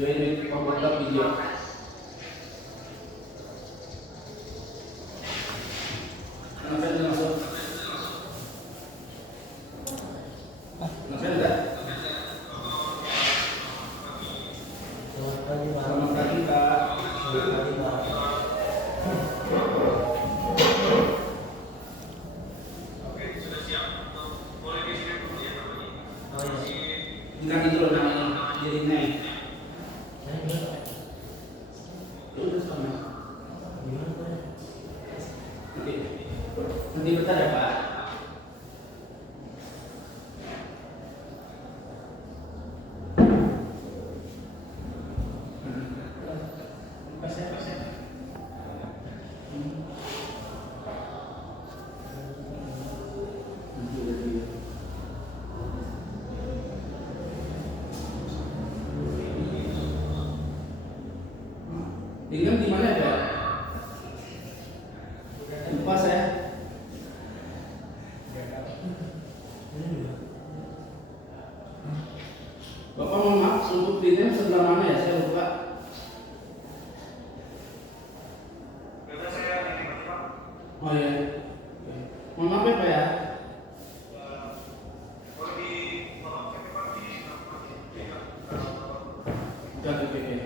join with komputer video. Novel udah masuk. Novel udah. Selamat pagi Kak. Oke, sudah siap. Boleh di-share dulu ya namanya. Bukan itu loh namanya, jadi naik. Itu sama. Nanti bentar ya Pak. Pas ya. Tinggal di mana ya? Pas ya. Bapak mohon maaf, untuk dinner sebelah mana ya? Saya lupa. Karena saya ini Pak. Oh ya. Mohon maaf ya Pak ya. Boleh di tolong cek Pak di Oke.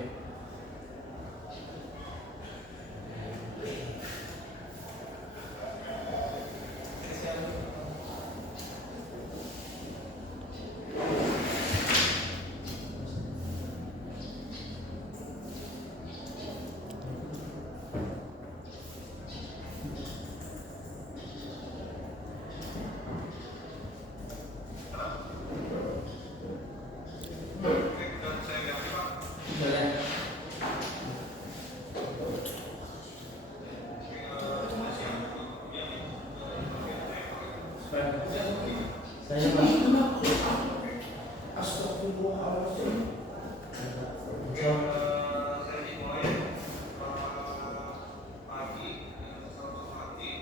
dan saya ganti Pak. Boleh. Sudah siap. Saya Pak. Astagfirullahaladzim. Saya dimulai pagi selamat pagi.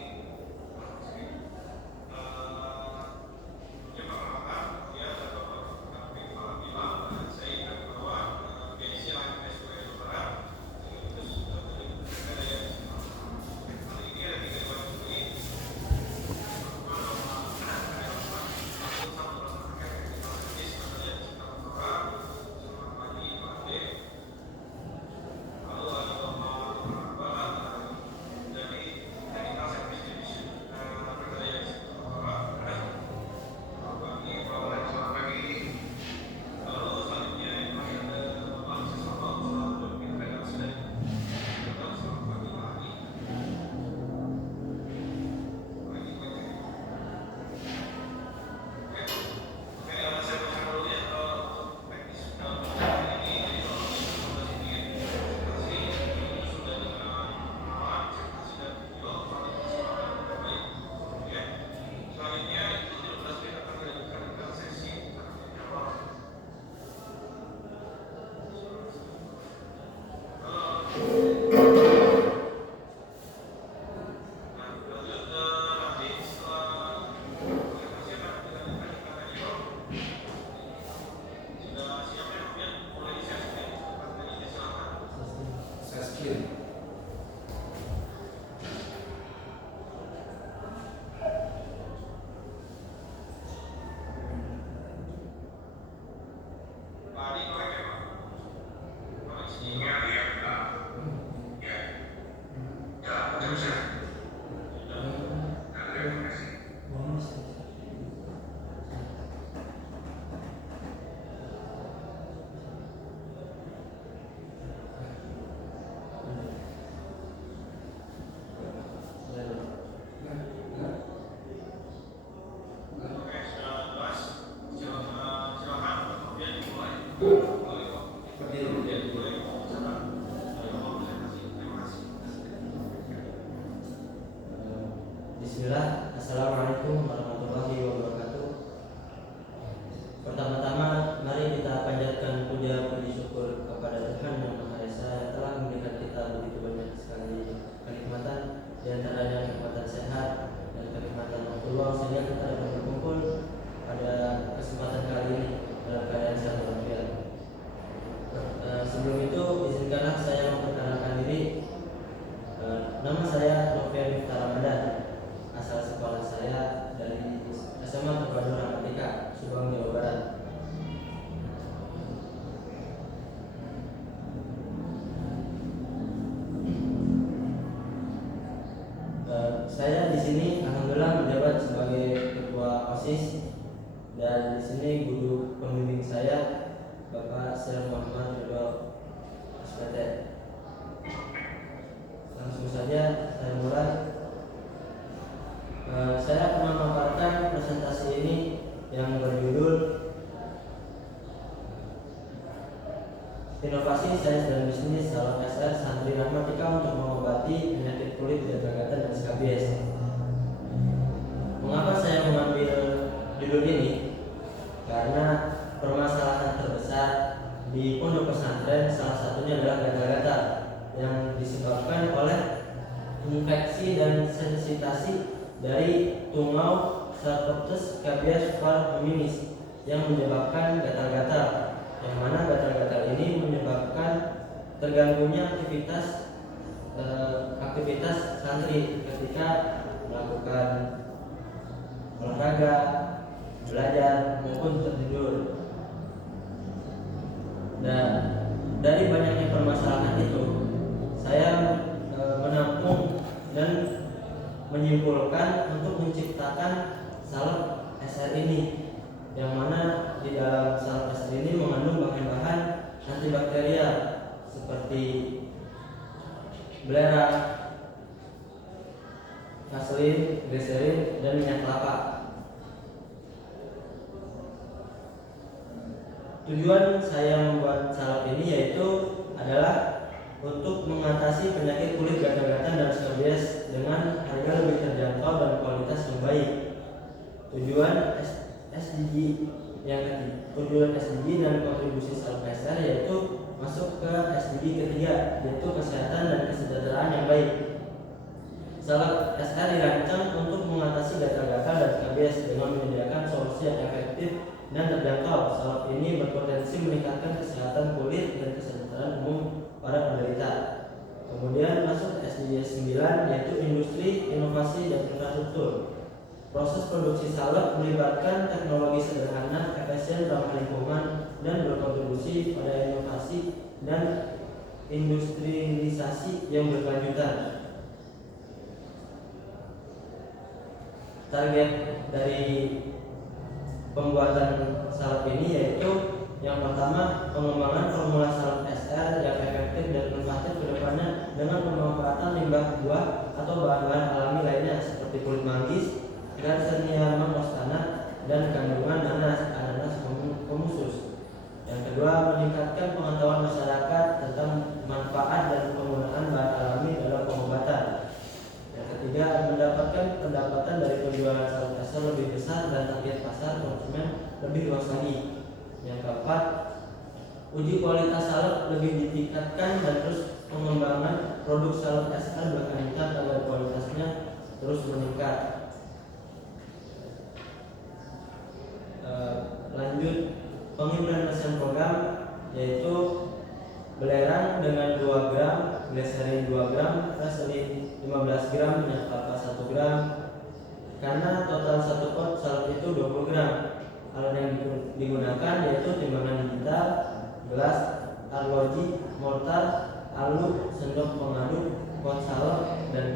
Yang pertama ya Bapak kami Pak bilang dan saya ingat bahwa BSC lain S2 Dokteran itu sudah ada yang kali ini ada 3 ini Bismillah, Assalamualaikum warahmatullahi wabarakatuh. Pertama-tama, mari kita panjatkan puja puji syukur kepada Tuhan Yang Maha Esa yang telah memberikan kita begitu banyak sekali kenikmatan, di antaranya kenikmatan sehat dan kenikmatan waktu luang sehingga kita dapat berkumpul pada kesempatan kali ini dalam keadaan sehat walafiat. saya Bapak Syekh Muhammad Ridho SPT. Langsung saja saya mulai. Saya akan memaparkan presentasi ini yang berjudul Inovasi Sains dan Bisnis Salaf SR Santri Rahmatika untuk mengobati penyakit kulit, gatal-gatal dan skabies. Mengapa saya mengambil judul ini? Karena permasalahan terbesar di pondok pesantren salah satunya adalah gatal-gatal yang disebabkan oleh infeksi dan sensitasi dari tungau Staphylococcus scabies hominis yang menyebabkan gatal-gatal, yang mana gatal-gatal ini menyebabkan terganggunya aktivitas santri ketika melakukan olahraga, belajar maupun tertidur. Dan dari banyaknya permasalahan itu, saya menampung dan menyimpulkan untuk menciptakan salep SR ini, yang mana di dalam salep SR ini mengandung bahan-bahan antibakterial seperti belerang, vaselin, glycerin, dan minyak kelapa. Tujuan saya membuat salep ini yaitu adalah untuk mengatasi penyakit kulit, gatal-gatal dan skabies dengan harga lebih terjangkau dan kualitas yang baik. Tujuan SDG tujuan SDG dan kontribusi salep SR yaitu masuk ke SDG ketiga, yaitu kesehatan dan kesejahteraan yang baik. Salep SR dirancang untuk mengatasi gatal-gatal dan skabies dengan menyediakan solusi yang efektif dan terjangkau. Salep ini berpotensi meningkatkan kesehatan kulit dan kesejahteraan umum para penderita. Kemudian masuk SDG 9 yaitu industri, inovasi dan infrastruktur. Proses produksi salep melibatkan teknologi sederhana, efisien, ramah lingkungan dan berkontribusi pada inovasi dan industrialisasi yang berkelanjutan. Target dari pembuatan salep ini yaitu yang pertama, pengembangan formula salep SR yang efektif dan inovatif ke depannya dengan pemanfaatan limbah buah atau bahan-bahan alami lainnya seperti kulit manggis, Garcinia mangostana, dan kandungan ananas pemusus. Yang kedua, meningkatkan pengetahuan masyarakat tentang manfaat dan penggunaan bahan alami dalam pengobatan. Yang ketiga, mendapatkan pendapatan dari penjualan salep SR lebih besar dan target pasar konsumen lebih luas lagi. Yang keempat, uji kualitas salep lebih ditingkatkan dan terus pengembangan produk salep SR berkelanjutan agar kualitasnya terus meningkat. Lanjut, pengimplementasian program yaitu belerang dengan 2 gram, glycerin 2 gram, vaselin 15 gram, minyak kelapa 1 gram. Karena total 1 pot salep itu 20 gram. Alat yang digunakan yaitu timbangan digital, gelas, arloji, mortar, alu, sendok pengaduk, pot salep, dan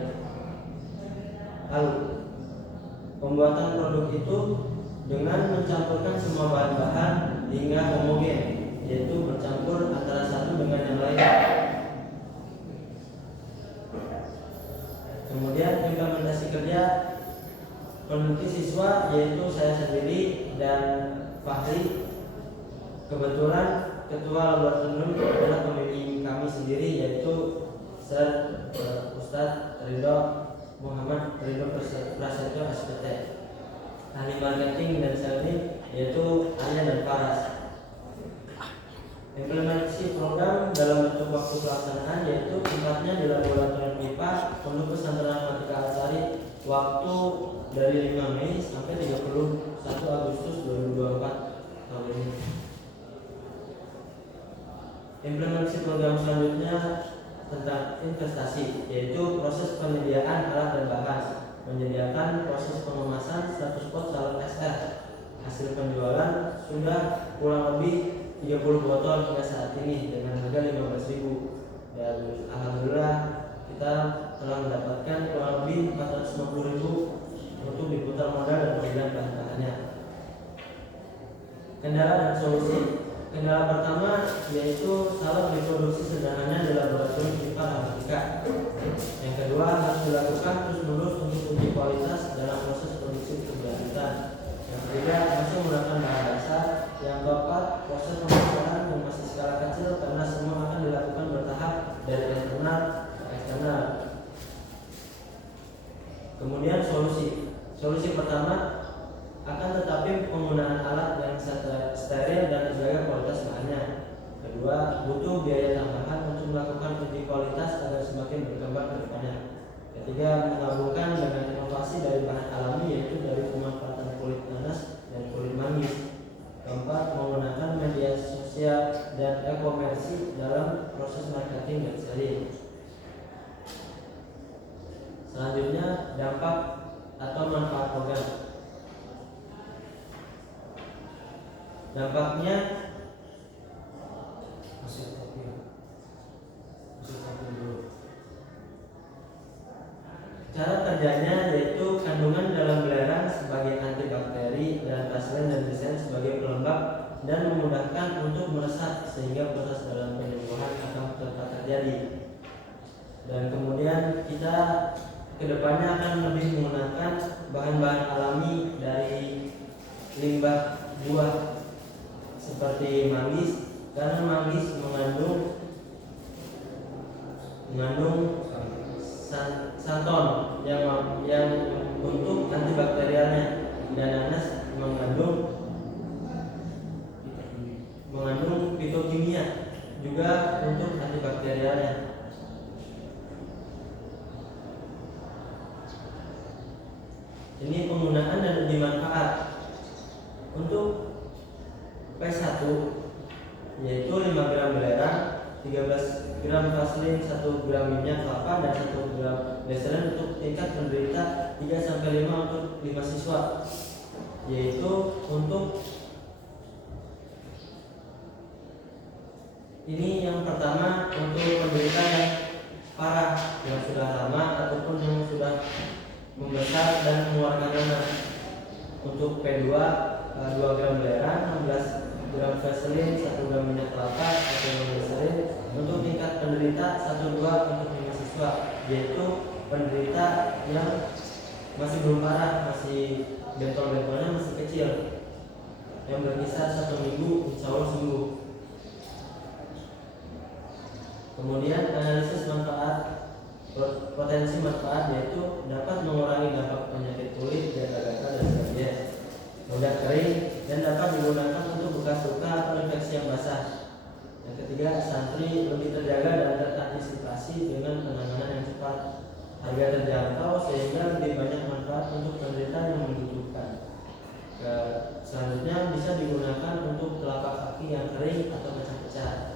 alu. Pembuatan produk itu dengan mencampurkan semua bahan-bahan hingga homogen, yaitu bercampur antara satu dengan yang lain. Kemudian implementasi kerja peneliti siswa yaitu saya sendiri dan Fahri. Kebetulan ketua laboratorium adalah pembimbing kami sendiri yaitu Ustadz Ridho Muhammad Ridho Prasetyo SPT. Ahli marketing dan sales yaitu Arya dan Faras. Implementasi program dalam bentuk waktu pelaksanaan yaitu tempatnya di laboratorium IPA Pondok Pesantren Rahmatika Al-Sari, waktu dari 5 Mei sampai 31 Agustus 2024 tahun ini. Implementasi program selanjutnya tentang investasi yaitu proses penyediaan alat dan bahan, menyediakan proses pengemasan 100 pot salep SR. Hasil penjualan sudah kurang lebih 30 botol hingga saat ini dengan harga 15.000, dan alhamdulillah kita telah mendapatkan kurang lebih 450.000 untuk diputar modal dan pembelian bahan-bahannya. Kendala dan solusi. Kendala pertama yaitu salah reproduksi sederhana di laboratorium IPA Matematika. Yang kedua, harus dilakukan terus-menerus untuk uji kualitas dalam proses produksi berkelanjutan. Yang ketiga, masih menggunakan bahan dasar. Yang keempat, proses pemasaran yang masih skala kecil karena semua akan dilakukan bertahap dari internal ke eksternal. Kemudian solusi. Solusi pertama, akan tetapi penggunaan alat yang steril dan terjaga kualitas bahannya. Kedua, butuh biaya tambahan untuk melakukan uji kualitas agar semakin berkembang ke depannya. Ketiga, menggabungkan dengan inovasi dari bahan alami yaitu dari pemanfaatan kulit nanas dan kulit manggis. Keempat, menggunakan media sosial dan e-komersi dalam proses marketing dan selling. Selanjutnya, dampak atau manfaat program. Dampaknya cara kerjanya yaitu kandungan dalam belerang sebagai antibakteri dan taslen dan desain sebagai pelembab dan memudahkan untuk meresap sehingga proses dalam penyembuhan akan tetap terjadi. Dan kemudian kita kedepannya akan lebih menggunakan bahan-bahan alami dari limbah buah seperti manggis, karena manggis mengandung santon yang untuk antibakterialnya, dan nanas mengandung fitokimia juga untuk antibakterialnya. Ini penggunaan dan uji manfaat. Untuk P1 yaitu 5 gram belerang, 13 gram vaselin, 1 gram minyak kelapa dan 1 gram deselan untuk tingkat penderita 3-5 untuk 5 siswa. Yaitu untuk ini yang pertama untuk penderita yang parah, yang sudah lama ataupun yang sudah membesar dan mengeluarkan nanah. Untuk P2 2 gram belerang, 16 gram vaselin, 1 gram minyak kelapa, 1 gram deserin. Untuk tingkat penderita 1-2 untuk 5 siswa, yaitu penderita yang masih belum parah, masih bentol-bentolnya masih kecil, yang berkisar 1 minggu insya Allah sembuh. Kemudian analisis manfaat. Potensi manfaat yaitu dapat mengurangi dampak penyakit kulit, gatal-gatal dan sebagainya, mudah kering, dan dapat digunakan untuk bekas luka atau infeksi yang basah. Yang ketiga, santri lebih terjaga dan terantisipasi dengan penanganan yang cepat, harga terjangkau sehingga lebih banyak manfaat untuk penderita yang membutuhkan. Selanjutnya bisa digunakan untuk telapak kaki yang kering atau pecah-pecah.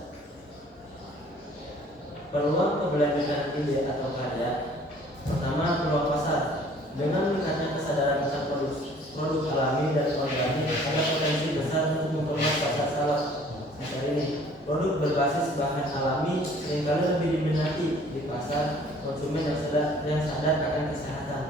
Peluang keberlanjutan ide atau karya. Pertama, peluang pasar. Dengan meningkatnya kesadaran akan produk alami dan organik, ada potensi besar untuk memperluas pasar salak. Misalnya ini, produk berbasis bahan alami seringkali lebih diminati di pasar konsumen yang sadar akan kesehatan.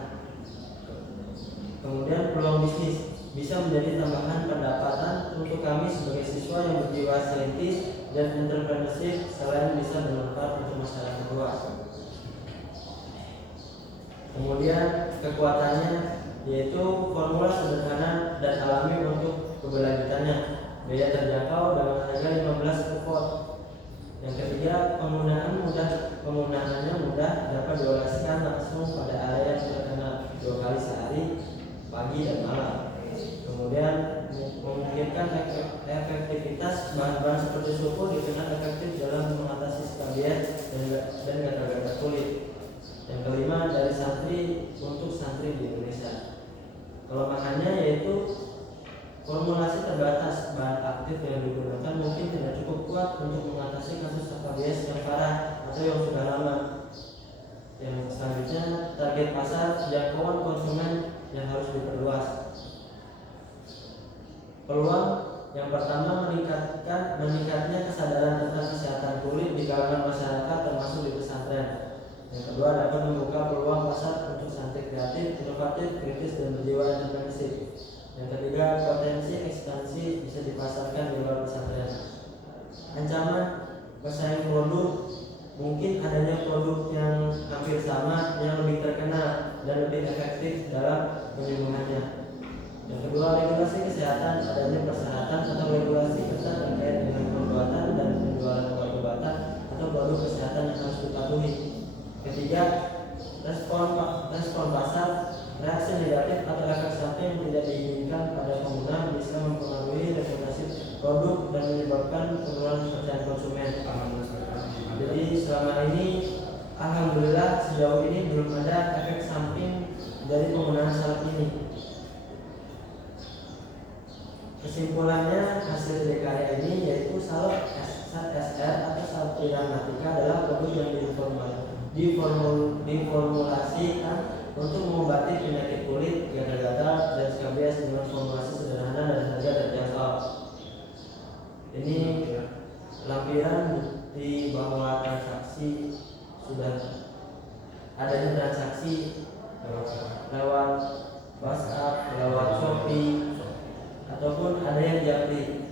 Kemudian peluang bisnis bisa menjadi tambahan pendapatan untuk kami sebagai siswa yang berjiwa saintis dan entrepreneurship, selain bisa bermanfaat untuk masyarakat luas. Kemudian kekuatannya yaitu formula sederhana dan alami untuk keberlanjutannya, biaya terjangkau dengan harga 15 per. Yang ketiga, penggunaannya mudah, dapat dioleskan langsung pada area yang terkena 2 kali sehari, pagi dan malam. Kemudian memungkinkan efektivitas bahan-bahan seperti sulfur dikenal efektif dalam mengatasi skabies dan gatal-gatal kulit. Yang kelima, dari santri untuk santri di Indonesia. Kelemahannya yaitu formulasi terbatas, bahan aktif yang digunakan mungkin tidak cukup kuat untuk mengatasi kasus skabies yang parah atau yang sudah lama. Yang selanjutnya, target pasar, jangkauan konsumen yang harus diperluas. Peluang yang pertama, meningkatnya kesadaran tentang kesehatan kulit di kalangan masyarakat termasuk di pesantren. Yang kedua, dapat membuka peluang pasar untuk santri kreatif, inovatif, kritis dan berjiwa entrepreneurship. Yang ketiga, potensi ekspansi bisa dipasarkan di luar pesantren. Ancaman bersaing produk, mungkin adanya produk yang hampir sama yang lebih terkenal dan lebih efektif dalam penyembuhannya. Yang kedua, regulasi kesehatan, adanya persyaratan atau regulasi ketat terkait dengan pembuatan dan penjualan obat-obatan atau produk kesehatan yang harus dipatuhi. Ketiga, respon pasar, reaksi negatif atau efek samping yang tidak diinginkan pada pengguna bisa mempengaruhi reputasi produk dan menyebabkan penurunan kepercayaan konsumen. Jadi selama ini alhamdulillah sejauh ini belum ada efek samping dari penggunaan salep ini. Kesimpulannya, hasil dari karya ini yaitu salep SR atau salep Iramatika adalah produk yang diformulasikan untuk mengobati penyakit kulit, gatal-gatal, dan skabies dengan formulasi sederhana dan harga terjangkau. Ini lampiran bukti bahwa transaksi sudah adanya transaksi lewat WhatsApp, lewat Shopee, ataupun ada yang japri.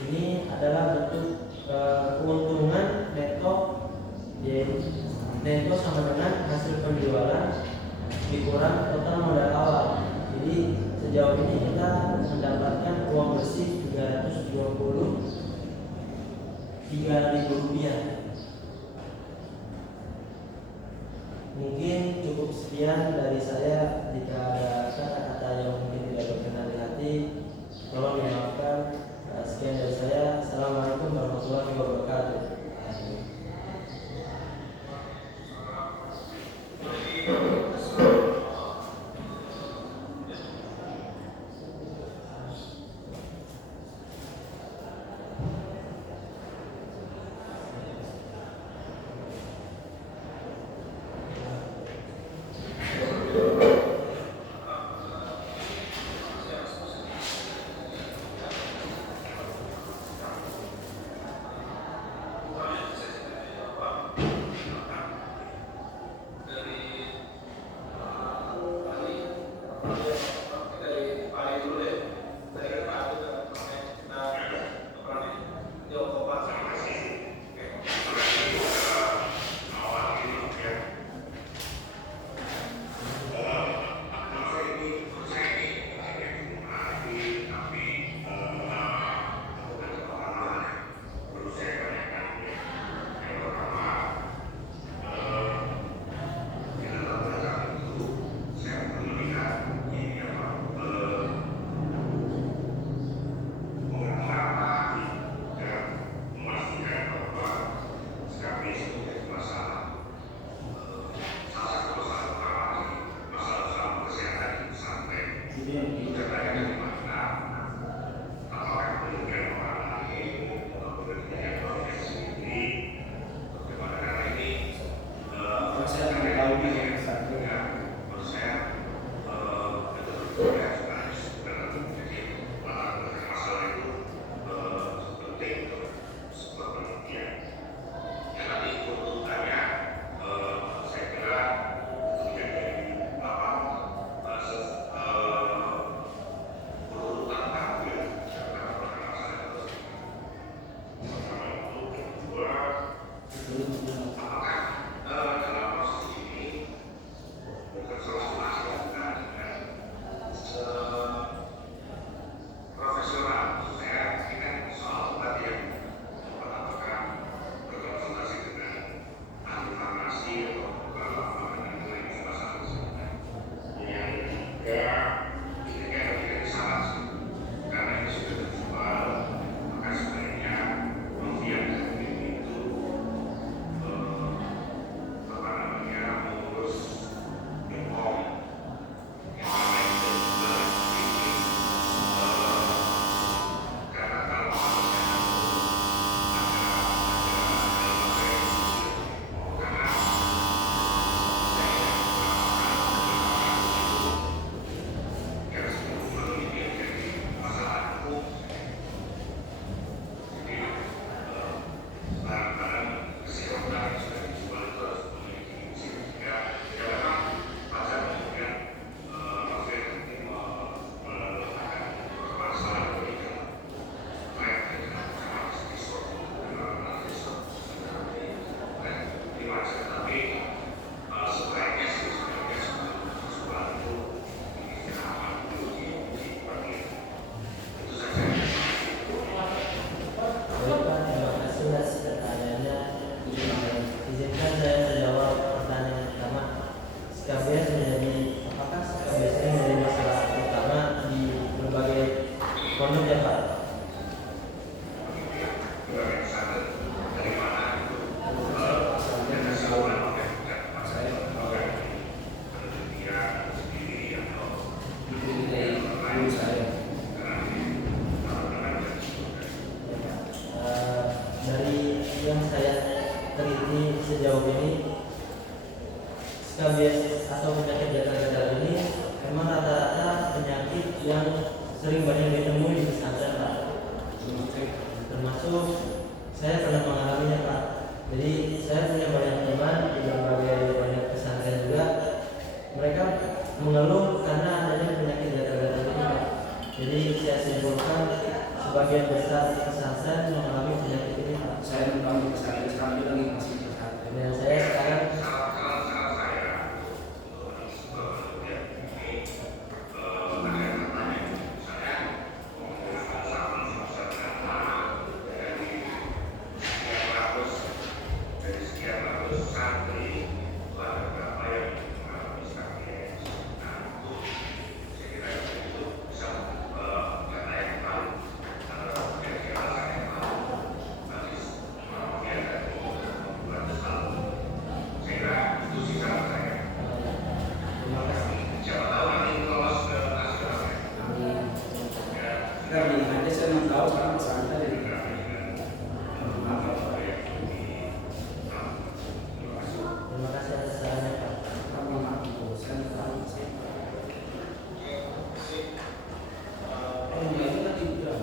Ini adalah bentuk keuntungan neto, yaitu neto sama dengan hasil penjualan dikurang total modal awal. Jadi sejauh ini kita mendapatkan uang bersih 323.000 rupiah. Mungkin cukup sekian dari saya. Jika ada kata-kata yang mungkin tidak berkenan di hati, tolong dimaafkan. Sekian dari saya. Assalamualaikum warahmatullahi wabarakatuh. pondok ya Pak. Dari yang saya teliti sejauh ini, skabies atau penyakit gatal-gatal ini memang rata-rata penyakit yang sering banyak ditemui di pesantren Pak. Termasuk saya pernah mengalaminya Pak. Jadi saya punya banyak teman di berbagai banyak pesantren juga. Mereka mengeluh karena adanya penyakit gatal-gatal ini Pak. Jadi saya simpulkan sebagian besar pesantren mengalami penyakit ini Pak. Saya numpang di pesantren sekarang lagi masih di pesantren. Dan saya sekarang Kita bilang aja saya mau tahu sekarang pesantren. terima kasih atas sarannya Pak. Kamu mampu, saya tahu sih. Oh, itu tadi udah.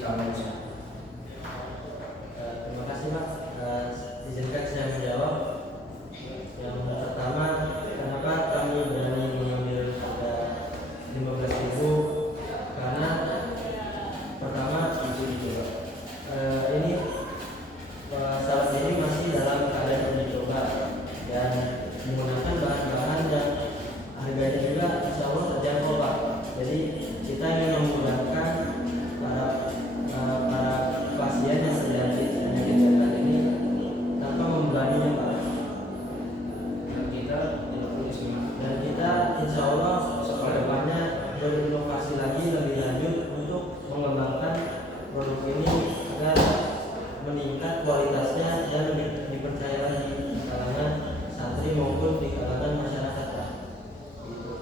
Selamat pagi Pak. Terima kasih Pak. Izinkan saya menjawab. Yang pertama, kenapa kami berani mengambil harga 15.000? Karena pertama ini saat ini masih dalam keadaan uji coba dan menggunakan bahan-bahan yang harganya juga insya Allah terjangkau Pak. Jadi kita ingin memudahkan para pasien yang terjangkit penyakit gatal ini tanpa membebaninya Pak. Dan kita insya Allah kedepannya berinovasi lagi lebih lanjut untuk mengembangkan produk ini agar meningkat kualitasnya dan dipercaya lagi di kalangan santri maupun di kalangan masyarakat Pak. Gitu.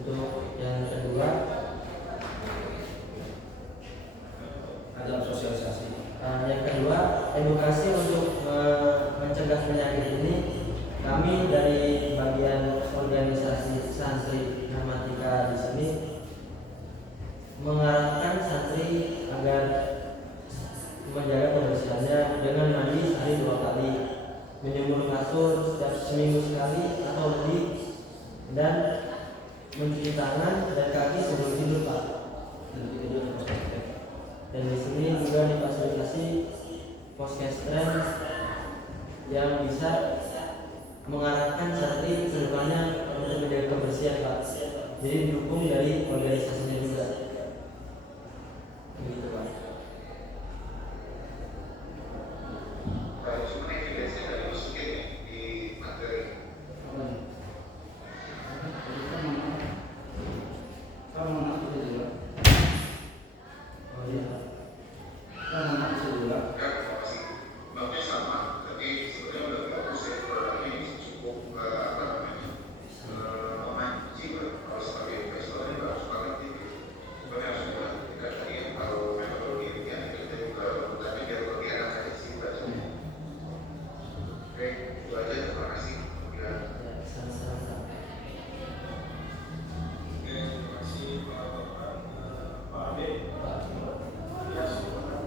Untuk yang kedua Ada sosialisasi. yang kedua, edukasi untuk mencegah penyakit ini. Kami dari bagian organisasi santri Rahmatika di sini mengarahkan santri agar menjaga kebersihannya dengan mandi sehari 2 kali. menjemur kasur setiap seminggu sekali atau lebih, dan mencuci tangan dan kaki sebelum tidur Pak. Dan di sini juga difasilitasi poskestren yang bisa mengarahkan santri ke depannya untuk menjaga kebersihan Pak. Jadi didukung dari organisasinya juga. Begitu Pak. Kalau cuma evidence-nya dari masukin di materi. Kalau anak itu juga, Oh iya Pak. kalau anak itu juga, Kan masih babnya sama, tapi sebenarnya udah bagus ya. Produknya bisa cukup apa namanya memancing lah. Kalau sebagai investor ini harus banget ini. Sebenarnya harus buat kita tadi ya. Kalau metodologi ya kita juga tapi biar lebih enak aja sih baca. Oke, itu aja. Terima kasih. Ya. Ya, sama-sama Pak. Oke, terima kasih Pak Bapak. Pak Ade. Ya, silakan.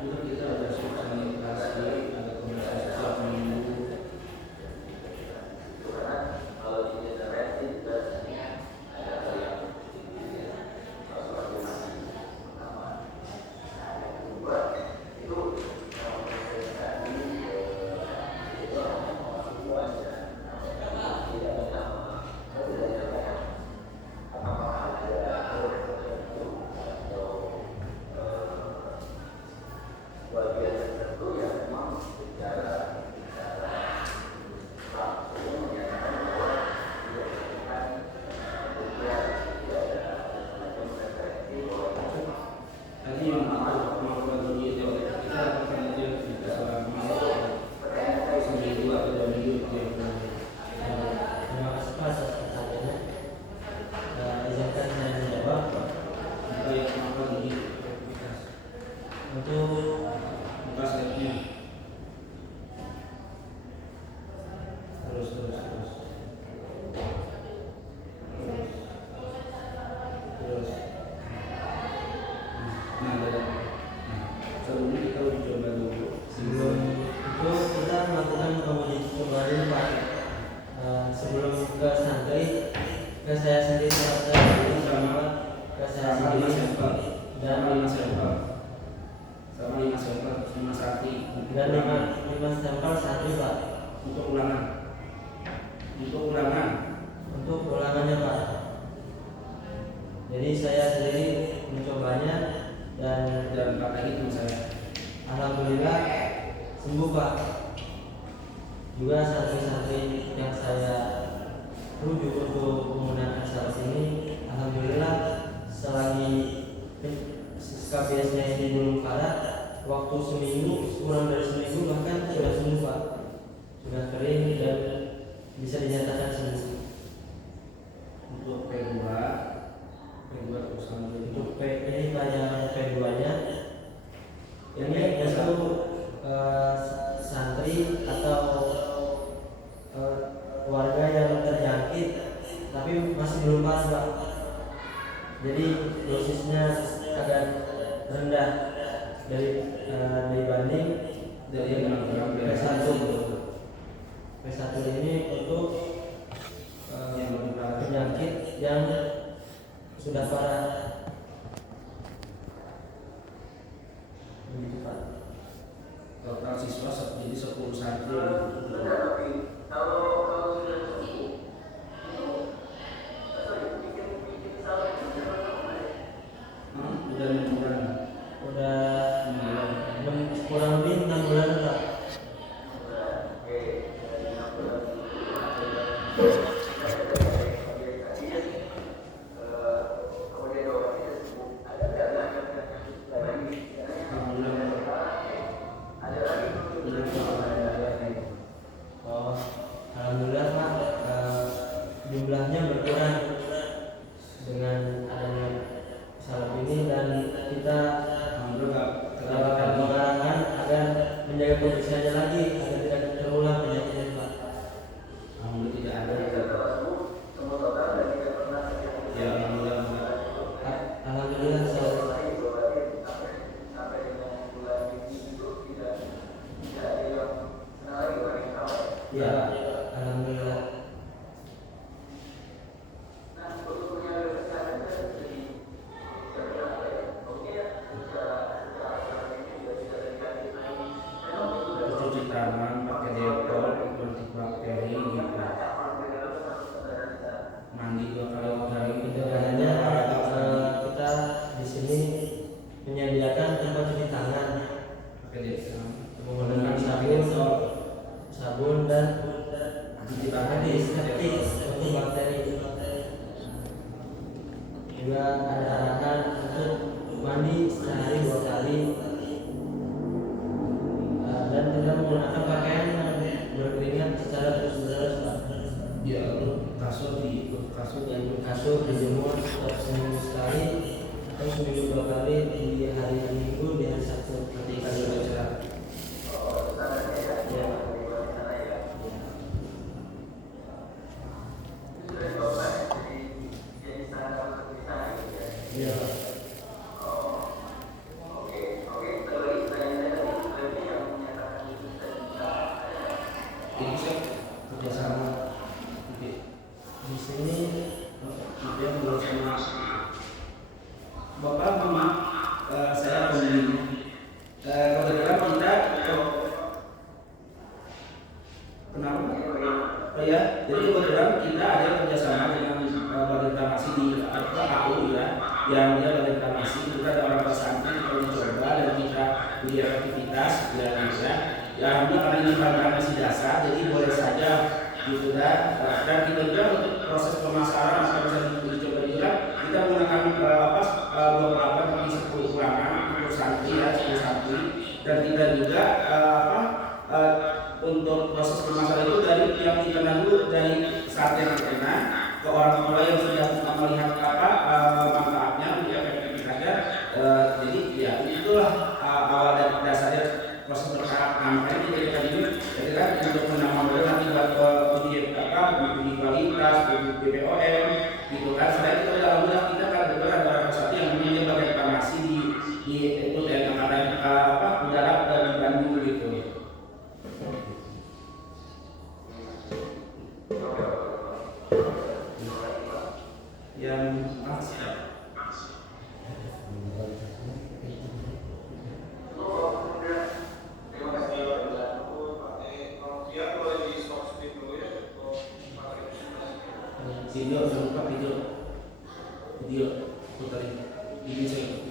itu kita ada sanitasi, ada komunikasi setiap minggu. Tadi yang itu mau bagi itu kita akan itu kita selama seminggu atau 2 minggu tiap bulan. Terima kasih Pak atas pertanyaannya. Izinkan saya menjawab. Kita yang mau bagi aktivitas Untuk buka slide-nya. Terus. Nah, sebelumnya kita uji coba dulu. sebelum itu kita melakukan penguji coba dulu Pak. Sebelum ke santri, ke saya sendiri ke saya Sama 5 sendiri sampel, dan sama 5 sampel, 5 santri. dan lima sampel santri Pak. Untuk ulangan. Untuk ulangannya Pak. Jadi saya sendiri mencobanya dan Dan Pak lagi teman saya. alhamdulillah sembuh Pak. Juga santri-santri yang saya rujuk untuk menggunakan saat ini, alhamdulillah selagi KBS-nya ini belum parah, waktu seminggu, kurang dari seminggu bahkan sudah sembuh Pak. Sudah kering dan bisa dinyatakan sembuh. Untuk P2 terus lanjut. Untuk ini tanya P2-nya, ini untuk santri atau warga yang terjangkit tapi masih belum parah Pak. Jadi dosisnya agak rendah dibanding Dari yang P1. P1 ini untuk yang lebih parah. penyakit yang sudah parah. Begitu Pak. Total siswa jadi 10 santri. Udah 6 bulan. Udah kurang lebih 6 bulan Pak. jumlahnya berkurang dengan adanya salep ini, dan kita mengarahkan agar menjaga kebersihannya lagi agar tidak terulang penyakitnya, Pak. Alhamdulillah tidak ada. Ya alhamdulillah. Alhamdulillah ya, alhamdulillah. Cuci tangan pakai Dettol, anti bakteri gitu. Mandi 2 kali sehari. Itu adanya kita di sini menyediakan tempat cuci tangan Pakai Dettol. menggunakan sabun dan antiseptik untuk bakteri. Juga ada arahan untuk mandi sehari 2 kali dan tidak menggunakan pakaian yang berkeringat secara terus-menerus, Pak. Ya, kasur dijemur seminggu sekali atau seminggu 2 kali di hari Minggu, di hari Sabtu ketika sudah cerah. Ya. Ya. Ini saya kerjasama Di sini dia bersama Bapak Mama, saya pemimpin. Kebetulan kita kenapa? Oh ya, jadi kebetulan kita ada kerjasama dengan Badan Reklamasi di AU ya, yang dia Badan Reklamasi. Kita ada orang pesantren kita mencoba dan kita beri aktivitas dan ya alhamdulillah karena ini program masih dasar, jadi boleh saja gitu dan kita juga untuk proses pemasaran atau bisa dicoba juga kita menggunakan beberapa dari 10 ulangan untuk santri ya 10 santri, dan kita juga untuk proses pemasaran itu dari yang dikenal dulu dari saat yang dikenal ke orang tua yang sudah melihat manfaatnya untuk efektivitasnya. Jadi ya itulah awal dan dasarnya proses bertahap. Makanya kita ini jadi kan untuk menambah nanti buat uji kualitas, uji BPOM gitu kan. Selain itu alhamdulillah kita kan betul ada orang satu yang memiliki bagian reklamasi di itu yang ada udara di Bandung gitu. Yang video jangan lupa video puterin ini saya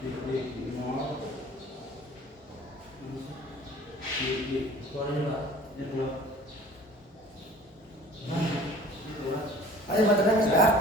di mall di Suaranya Pak. di keluar. Ayo baterainya enggak?